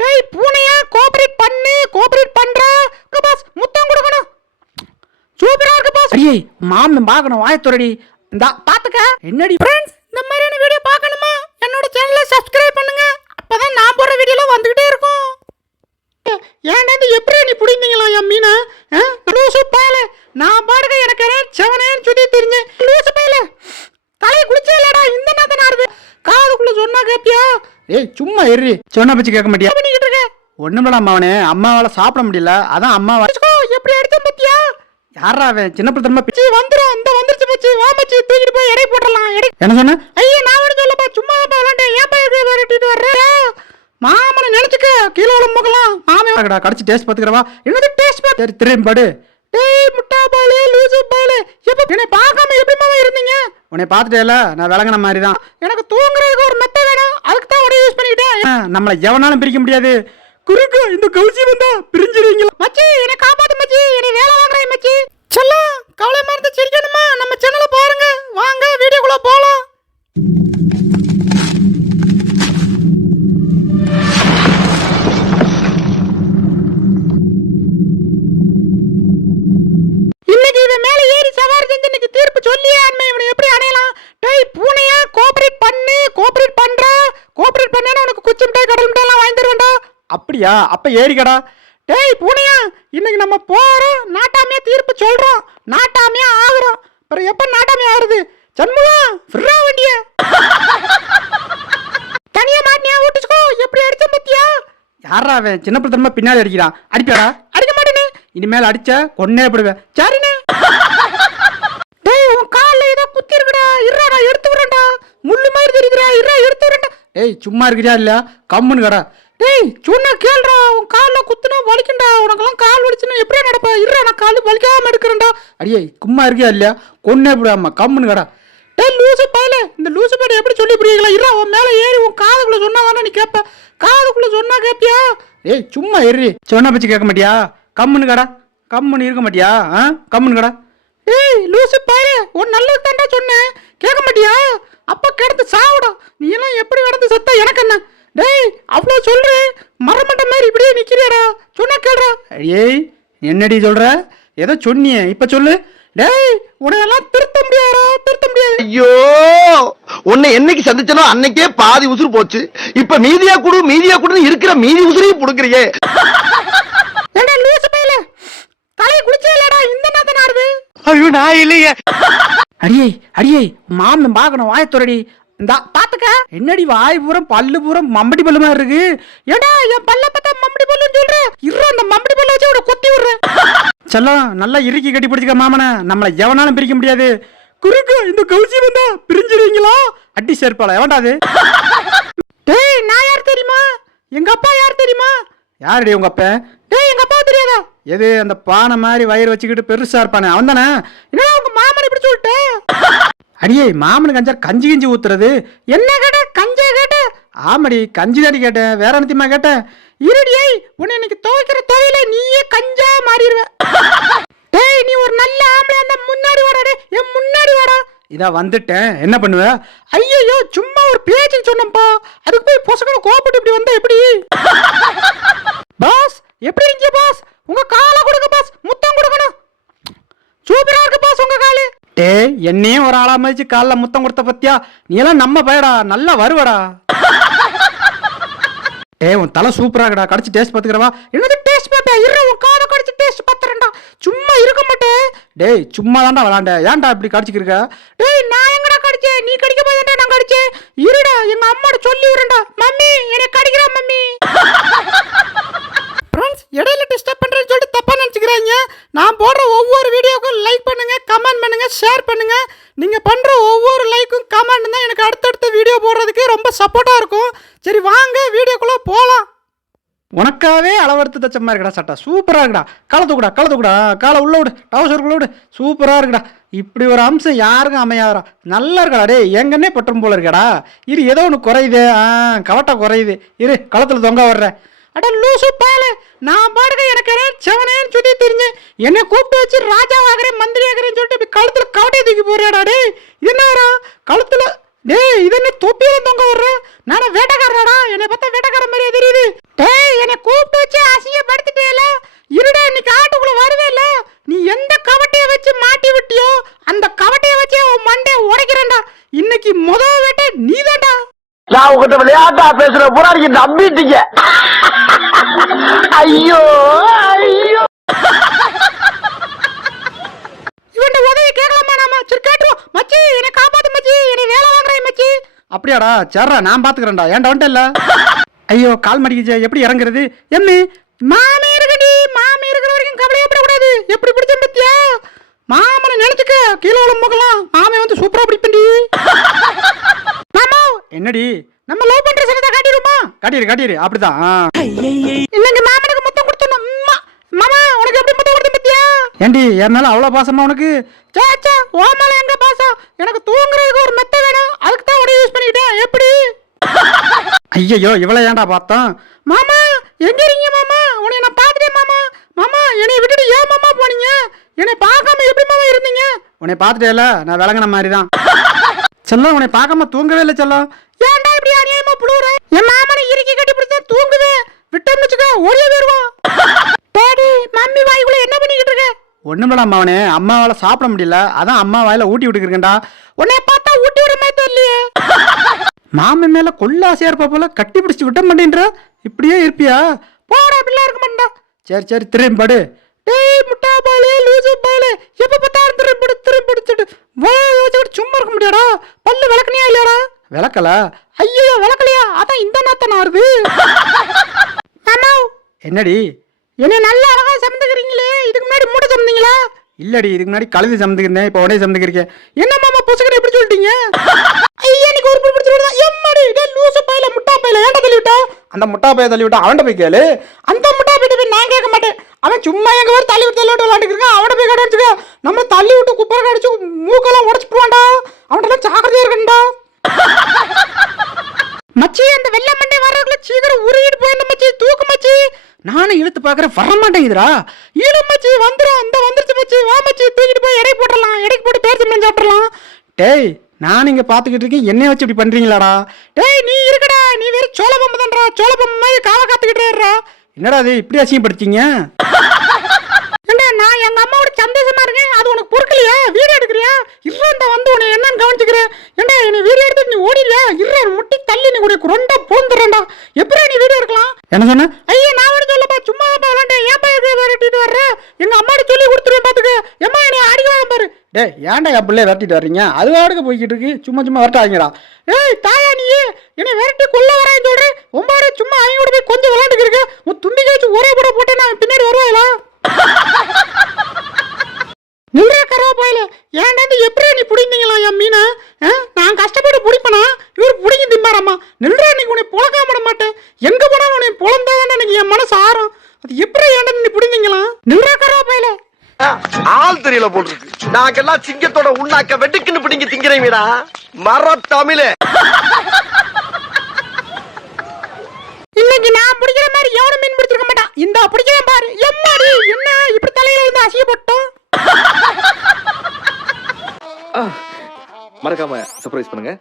டேய் பூனையா கோஆபரேட் பண்ணு, கோஆபரேட் பண்றா. பாஸ் முத்தம் கொடுக்கணும். சூப்பரா இருக்கு பாஸ். ஐயே மாமன் பார்க்கணும், வாயை துறடி. இந்த பாத்துக்க. என்னடி फ्रेंड्स, இந்த மாதிரியான வீடியோ பார்க்கணுமா என்னோட சேனலை சப்ஸ்கிரைப் பண்ணுங்க. அப்பதான் நான் போற வீடியோலாம் வந்துகிட்டே இருக்கும். ஏன்டா இது எப்படி நீ புடிந்தீங்களா என் மீனா? லூசு பயல. நான் பாருங்க எனக்கு செவனேன்னு சுத்தி தெரிஞ்சேன். லூசு பயல. தலையை குளிச்சே இல்லடா, இந்த நேரத்தை நாடுது. காதுக்குள்ள சொன்னா கேப்பியா? ஏய் சும்மா எறி. சொன்ன பச்சு கேட்க மாட்டியா? பண்ணிக்கிட்டு இருக்க. ஒண்ணுமில்ல அம்மாவனே, அம்மாவால சாப்பிட முடியல, அதான் அம்மா எப்படி அடிச்ச பத்தியா? யாரா அவன்? சின்ன பிள்ளை பிச்சு வந்துடும். இந்த வந்துருச்சு பச்சு. வா மச்சி தூக்கிட்டு போய் எடை போட்டுடலாம். என்ன சொன்ன? ஐயா நான் ஒண்ணு சொல்லப்பா, சும்மா விளாண்டேன். ஏன் போய் விரட்டிட்டு வர்ற? மாமனை நினைச்சுக்க, கீழே உள்ள முகலாம். மாமே கடிச்சு டேஸ்ட் பாத்துக்கிறவா. என்னது டேஸ்ட் பாத்து? சரி திரும்பி படு. டேய் முட்டா பாலே, லூசு பாலே. எப்ப என்னை பார்க்காம எப்படி மாமா இருந்தீங்க? உன்னை பார்த்துட்டேல, நான் விளங்கின மாதிரி தான். எனக்கு தூங்குறதுக்கு ஒரு மெத்த வேணும், அதுக்கு தான் உடைய யூஸ் பண்ணிக்கிட்டேன். நம்மளை எவனாலும் பிரிக்க முடியாது. குறுக்கு இந்த கவுசி வந்தா பிரிஞ்சிருவீங்களா? மச்சி என்னை காப்பாத்து மச்சி, என்னை வேலை வாங்குறேன் மச்சி. செல்லம் கவலை மறந்து சிரிக்கணுமா? நம்ம சேனலை பாருங்க, வாங்க வீடியோக்குள்ள போலாம். இன்னைக்கு இவன் மேல ஏறி சவாரி செஞ்சு இன்னைக்கு தீர்ப்பு சொல்லியே அண்மை. இவனை எப்படி அணையலாம்? டேய் பூனையா கோஆபரேட் பண்ணு, கோஆபரேட் பண்றா. கோஆபரேட் பண்ணேன்னா உனக்கு குச்சி மிட்டாய் கடல் மிட்டாய் எல்லாம் வாங்கி தருவேன்டா. அப்படியா? அப்ப ஏறிக்கடா. டேய் பூனையா, இன்னைக்கு நம்ம போறோம், நாட்டாமையா தீர்ப்பு சொல்றோம், நாட்டாமையா ஆகுறோம். அப்புறம் எப்ப நாட்டாமையா ஆகுறது? சண்முகம் ஃப்ரா வண்டிய தனியா மாட்டியா ஊட்டிச்சுக்கோ. எப்படி அடிச்ச பத்தியா? யாரா அவன்? சின்ன பிள்ளை பின்னாடி அடிக்கிறான். அடிப்பாடா? அடிக்க மாட்டேன்னு. இனிமேல் அடிச்ச கொன்னே போடுவேன். சரிண்ணே. டேய் உன் காலில் ஏதோ குத்தி இருக்குடா. இருடா நான் எடுத்து வரேன்டா. முள்ளு மாதிரி தெரியுதுடா. இருடா எடுத்து வரேன்டா. டேய் சும்மா இருக்கிறியா இல்லையா? கம்முன்னு கடா. டேய் சொன்னா கேளுடா. உன் காலில் குத்துனா வலிக்குண்டா. உனக்கெல்லாம் கால் வலிச்சுன்னா எப்படியா நடப்பா? இருடா நான் கால் வலிக்காம எடுக்கிறேன்டா. அடியே சும்மா இருக்கியா இல்லையா? கொன்னே போடாமா. கம்முன்னு கடா. டேய் லூசு பயல, இந்த லூசு பயல எப்படி சொல்லி புரியுங்களா? இருடா உன் மேலே ஏறி உன் காதுக்குள்ள சொன்னா வேணா நீ கேட்ப. காதுக்குள்ள சொன்னா கேப்பியா? ஏய் சும்மா எறி. சொன்னா பச்சு கேட்க மாட்டியா? கம்முன்னு கடா. கம்முன்னு இருக்க மாட்டியா? கம்முன்னு கடா. ஏய் லூசு பயல, உன் நல்லது தாண்டா சொன்னேன், கேட்க மாட்டியா? அப்ப கிடந்து சாவுடா. நீ எல்லாம் எப்படி கிடந்து செத்தா எனக்கு என்ன? டேய் அவ்வளோ சொல்றேன், மரமண்ட மாதிரி இப்படியே நிக்கிறியாடா. சொன்னா கேளுடா. ஏய் என்னடி சொல்ற? ஏதோ சொன்னியே இப்ப சொல்லு. டேய் உன்னையெல்லாம் திருத்த முடியாதா? திருத்த முடியாது. ஐயோ உன்னை என்னைக்கு சந்திச்சனோ அன்னைக்கே பாதி உசுறு போச்சு. இப்ப மீதியா குடு இருக்கிற மீதி உசுரையும் புடுக்குறியே. ஏண்டா லூசு பயல, தலையை குளிச்சே இல்லடா, இந்த நேரத்தை நாடுது. ஐயோ நான் இல்லையே. அடியே அடியே மாமன் பார்க்கணும், வாயை துறடி. இந்த பாத்துக்க. என்னடி வாய் பூரம் பல்லு பூரம் மம்படி பல்லு மாதிரி இருக்கு. ஏடா என் பல்ல பார்த்தா மம்படி பல்லுன்னு சொல்ற? இரு அந்த மம்படி பல்ல வச்சு அவட கொத்தி விடுறேன். செல்லம் நல்லா இறுக்கி கட்டி பிடிச்சிக்க மாமனை, நம்மளை எவனாலும் பிரிக்க முடியாது. குறுக்கு இந்த கவுசி வந்தா பிரிஞ்சிருவீங்களா? அடி சேர்ப்பாளா எவன்டாது? டேய் நான் யார் தெரியுமா? எங்க அப்பா யார் தெரியுமா? யாருடி உங்க அப்பா? டேய் எங்க அப்பா தெரியாதா? எது அந்த பானை மாதிரி வயிறு வச்சுக்கிட்டு பெருசா இருப்பானே அவன் தானே? என்ன உங்க மாமன் இப்படி சொல்லிட்டு? அடியே மாமனுக்கு அஞ்சார் கஞ்சி கிஞ்சி ஊத்துறது. என்ன கேட்ட? கஞ்சா கேட்ட? ஆமாடி கஞ்சி தாடி கேட்டேன், வேற என்னத்தையுமா கேட்டேன்? இருடியை உன்னை இன்னைக்கு துவைக்கிற துவையில நீயே கஞ்சா மாறிடுவ. டேய் நீ ஒரு நல்ல ஆம்பளை அந்த முன்னாடி வாடா. டேய் என் முன்னாடி வாடா. இதா வந்துட்டேன், என்ன பண்ணுவ? ஐயோ சும்மா ஒரு பேச்சுக்கு சொன்னப்பா, அதுக்கு போய் பொசக்கன கோபப்பட்டு இப்படி வந்தா எப்படி? பாஸ் எப்படி இருக்கீங்க பாஸ்? உங்க காலை கொடுங்க பாஸ், முத்தம் கொடுக்கணும். சூப்பரா இருக்கு பாஸ் உங்க காலு. டேய் என்னையும் ஒரு ஆளா மதிச்சு காலில் முத்தம் கொடுத்த பத்தியா? நீ எல்லாம் நம்ம பயடா, நல்லா வருவடா. டேய் உன் தலை சூப்பரா இருக்கடா, கடிச்சு டேஸ்ட் பாத்துக்கிறவா. என்னது டேஸ்ட் பார்த்தா? இரு உன் காலை கடிச்சு டேஸ்ட் பாத்துறேன்டா. சும்மா இருக்க மாட்டேன். டேய் சும்மா தான்டா விளாண்ட, ஏன்டா இப்படி கடிச்சுக்கிருக்க? டேய் நான் எங்கடா கடிச்சேன்? நீ கடிக்க போய் நான் கடிச்சேன். இருடா எங்க அம்மாட சொல்லி விடுறேன்டா. மம்மி என்னை கடிக்கிறா மம்மி. ஃப்ரெண்ட்ஸ் இடையில டிஸ்டர்ப் பண்றேன்னு சொல்லிட்டு தப்பா நினைச்சுக்கிறாங்க. நான் போடுற ஒவ்வொரு வீடியோக்கும் லைக் பண்ணுங்க, கமெண்ட் பண்ணுங்க, ஷேர் பண்ணுங்க. நீங்க பண்ற ஒவ்வொரு லைக்கும் கமெண்ட் தான் எனக்கு அடுத்தடுத்த வீடியோ போடுறதுக்கு ரொம்ப சப்போர்ட்டா இருக்கும். சரி வாங்க வீடியோக்குள்ள போலாம். உனக்காவே அளவறுத்து தச்ச மாதிரி இருக்கடா சட்டா, சூப்பரா இருக்குடா. காலை தூக்குடா, காலை உள்ள விடு, டவுசருக்குள்ள விடு. சூப்பரா இருக்குடா. இப்படி ஒரு அம்சம் யாருக்கும் அமையாதரா. நல்லா இருக்கடா. டே எங்கன்னே பட்டும் போல இருக்கடா. இரு ஏதோ ஒன்று குறையுது. கவட்டா குறையுது. இரு களத்துல தொங்க வர்றேன். அட லூசு பயல, நான் பாருங்க எனக்கு செவனேன்னு சுத்தி தெரிஞ்சேன். என்னை கூப்பிட்டு வச்சு ராஜா ஆகிறேன் மந்திரி ஆகிறேன்னு சொல்லிட்டு கழுத்துல கவட்டையை தூக்கி போறியாடா. டே என்னடா கழுத்துல டேய் இது என்ன தொப்பியில தொங்க வர்ற? நானே வேட்டக்காரடா. என்னை பார்த்தா வேட்டக்கார மாதிரியே தெரியுது. டேய் என்னை கூப்பிட்டு வச்சு அசிங்கப்படுத்திட்டேல. இருடா நீ காட்டுக்குள்ள வருவே இல்ல. நீ எந்த கவட்டைய வச்சு மாட்டி விட்டியோ அந்த கவட்டைய வச்சு உன் மண்டைய உடைக்கிறேன்டா. இன்னைக்கு முதல் வேட்டை நீதான்டா. நான் உங்ககிட்ட விளையாட்டா பேசுற பூரா நீங்க நம்பிட்டீங்க. ஐயோ ஐயோ. இவன்ட உதவி கேட்கலாமா நாம? சரி கேட்டுருவோம். மச்சி என்னை காப்பாத்து மச்சி. என்னை வேலை வாங்குறேன் மச்சி. அப்படியாடா சரிடா நான் பாத்துக்கிறேன்டா. ஏன்டா வந்துட்ட இல்ல? ஐயோ கால் மடிக்குச்சே. எப்படி இறங்குறது? எம்மி மாமி இருக்குடி. மாமி இருக்கிற வரைக்கும் கவலையப்படக்கூடாது. எப்படி பிடிச்சேன் பத்தியா? மாமனை நினைச்சுக்க. கீழே உள்ள முகலாம் மாமி வந்து சூப்பரா பிடிப்பண்டி. மாமா என்னடி நம்ம லவ் பண்ற சனத்தை காட்டிடுமா? காட்டிடு அப்படிதான். இல்லங்க மாமனுக்கு முத்தம் கொடுத்தோம். மாமா உனக்கு எப்படி முத்தம் கொடுத்தேன் பத்தியா? ஏண்டி என் மேல அவ்வளவு பாசமா உனக்கு? சேச்சா ஓ மேல எங்க பாசம்? எனக்கு தூங்குறதுக்கு ஒரு மெத்த வேணும். அதுக்கு தான் உடைய யூஸ் பண்ணிக்கிட்டேன். எப்படி? ஐயோ இவ்வளவு ஏன்டா பார்த்தோம்? மாமா எங்க இருக்கீங்க மாமா? உன்னை நான் பார்த்துட்டேன் மாமா. மாமா என்னை விட்டுட்டு ஏன் மாமா போனீங்க? என்னை பார்க்காம எப்படி மாமா இருந்தீங்க? உன்னை பார்த்துட்டேல நான் விளங்கின மாதிரி தான். செல்லம் உன்னை பார்க்காம தூங்கவே இல்லை செல்லம். ஏன்டா இப்படி அநியாயமா புழுவுற? என் மாமனை இறுக்கி கட்டி பிடிச்சா தூங்குவேன். விட்டேன்னு வச்சுக்க ஓடியே போயிருவான். டேடி மம்மி வாய்க்குள்ள என்ன பண்ணிக்கிட்டு இருக்க? ஒண்ணுமில்ல அம்மாவனே. அம்மாவால சாப்பிட முடியல அதான் அம்மா வாயில ஊட்டி விட்டுருக்கேன்டா. உன்னை பார்த்தா ஊட்டி விட மாதிரி தெரியலையே. மாமன் மேல கொள்ள ஆசையா இருப்பா போல கட்டி பிடிச்சு விட்ட மாட்டேன்ற. இப்படியே இருப்பியா? போடா அப்படிலாம் இருக்க மாட்டா. சரி திரும்பி படு. டேய் முட்டா பாலே லூசு பாலே எப்ப பார்த்தாலும் திரும்பி பிடிச்சிட்டு சும்மா இருக்க முடியாடா. பல்லு விளக்குனியா இல்லையாடா? விளக்கல. ஐயோ விளக்கலையா? அதான் இந்த நாத்தம் ஆறுது. மாமா என்னடி என்னை நல்லா அழகா சமந்துக்கிறீங்களே. இதுக்கு முன்னாடி மூட்டை சமந்தீங்களா? இல்லடி இதுக்கு முன்னாடி கழுவி சமந்துக்கிறேன். இப்போ உடனே சமந்துக்கிறீங்க. என்ன மாமா புசுக்கனை எப்படி சொல்லிட்டீங்க? ஐயா எனக்கு ஒரு பிடிச்சி விடுதா. எம்மாடி டேய் லூசு பையில முட்டா பையில ஏன்டா தள்ளி விட்டா? அந்த முட்டா பைய தள்ளி விட்டா அவன்கிட்ட போய் கேளு. அந்த முட்டா பையிட்ட போய் நான் கேட்க மாட்டேன். அவன் சும்மா எங்க ஒரு தள்ளி விட்டு விளையாண்டுருக்கான். அவனை போய் கடிச்சுக்க. நம்ம தள்ளி விட்டு குப்பரை கடிச்சு மூக்கெல்லாம் உடச்சு போவான்டா. அவன்கிட்ட சாக்கிரதையா இருக்கண்டா. மச்சி அந்த வெள்ளை மண்டை வர்றதுக்குள்ள சீக்கிரம் உருகிட்டு போயிருந்த மச்சி. தூக்கு மச்சி. நானும் இழுத்து பாக்குறேன் வர மாட்டேங்குதுடா. இழு மச்சி வந்துடும். அந்த வந்துருச்சு மச்சி. வா மச்சி தூக்கிட்டு போய் எடை போட்டுடலாம். எடைக்கு போட்டு பேர் சம்பளம் சாப்பிடலாம். டேய் நான் இங்க பாத்துக்கிட்டு இருக்கேன். என்னைய வச்சு இப்படி பண்றீங்களாடா? டேய் நீ இருக்கடா. நீ வேற சோழ பொம்மை தான்டா. சோழ பொம்மை மாதிரி காவ காத்துக்கிட்டேறா. என்னடா அது இப்படி அசிங்கப்படுத்தீங்க? நான் எங்க அம்மாவோட சந்தோஷமா இருக்கேன். அது உனக்கு பொறுக்கலையா? வீடியோ எடுக்கிறியா? இருந்த வந்து உன்னை என்னன்னு கவனிச்சுக்கிறேன். ஏண்டா என்ன வீடியோ எடுத்து நீ ஓடிறியா? முட்டி தள்ளி நீ கூட ரொண்டா போந்துறேன்டா. எப்படி நீ வீடியோ எடுக்கலாம்? என்ன சொன்ன? ஐயா நான் ஒரு சொல்லப்பா சும்மா விளாண்டேன். ஏன் பையன் விரட்டிட்டு வர்ற? எங்க அம்மாட்ட சொல்லி கொடுத்துருவேன் பாத்துக்க. எம்மா என்னை அடிக்க பாரு. டேய் ஏன்டா என் பிள்ளைய விரட்டிட்டு வர்றீங்க? அது வாடகை போய்கிட்டு இருக்கு. சும்மா விரட்டாங்கடா. ஏய் தாயா நீ என்னை விரட்டி கொல்ல வரேன்னு சொல்றேன். ஒம்பாரு சும்மா அவங்க கூட போய் கொஞ்சம் விளாண்டுக்கு இருக்கு. உன் துண்டி கழிச்சு ஒரே போட போட்டு நான் பின்னாடி வருவாங்களா? நில்ற கரவா போயில ஏன்டா எப்படி நீ பிடிந்தீங்களா என் மீனை? நான் கஷ்டப்பட்டு பிடிப்பனா? இவர் பிடிங்கி திம்பாராமா. நில்ற நீ உன்னை பொழக்காம விட மாட்டேன். எங்க போனாலும் உன்னை பொழந்தாதான் எனக்கு என் மனசு ஆறும். அது எப்படி ஏன்டா நீ பிடிந்தீங்களா? நில்ற கரவா போயில ஆள் தெரியல போட்டுருக்கு. நாங்கெல்லாம் சிங்கத்தோட உண்ணாக்க வெட்டுக்குன்னு பிடிங்கி திங்கிறீங்கடா. மர தமிழே இன்னைக்கு நான் பிடிக்கிற மாதிரி எவனும் மீன் பிடிச்சிருக்க மாட்டான். இந்த பிடிக்கிறேன் பாரு. எம்மாடி என்ன இப்படி தலையில வந்து அசிங்கப்பட்டோம். மறக்காம சர்ப்ரைஸ் பண்ணுங்க.